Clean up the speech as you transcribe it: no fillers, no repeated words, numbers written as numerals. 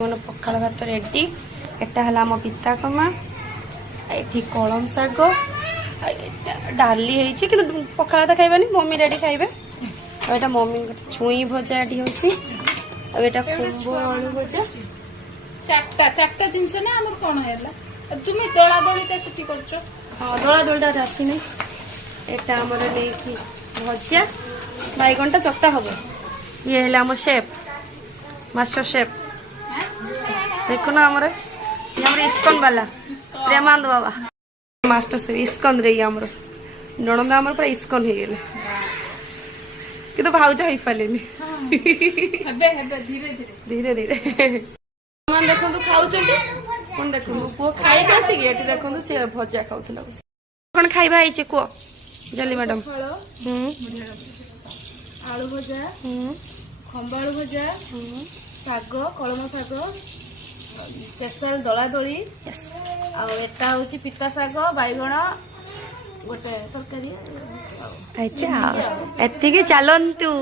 पखाल भात रेडी एटा है आम पिता कमा ये कलम शाग डाली है कि पखाल भात खाइबानी मम्मी डैडी खाइबे और मम्मी छुई भजा ये होता कुंभ आलू भजा चारटा जिनस ना आम कौन है तुम दला दलिटा कर हाँ दला दलटा आसी नहीं एटा आमर नहीं भजा बैगन टा चक्टा हम ये है आम शेफ मास्टर शेफ देखो ना हमारे इस्कन वाला प्रेमानंद बाबा मास्टर शेफ इस्कन रे आमर नणंद आमर पूरा इस्कन हो गले कि तो भाउज हो पारे धीरे धीरे देखो खाऊ कौन देखो पुओ खाई आसिक ये देखो सी भजा खाऊला कौन खाइबा कह जल्दी मैडम आलू भजा खंबा आलू भजा शाग कलम शाग स्पेशल दला दली आटा हूँ पिता शाग बैगण गोटे तरकारी अच्छा एति चलतु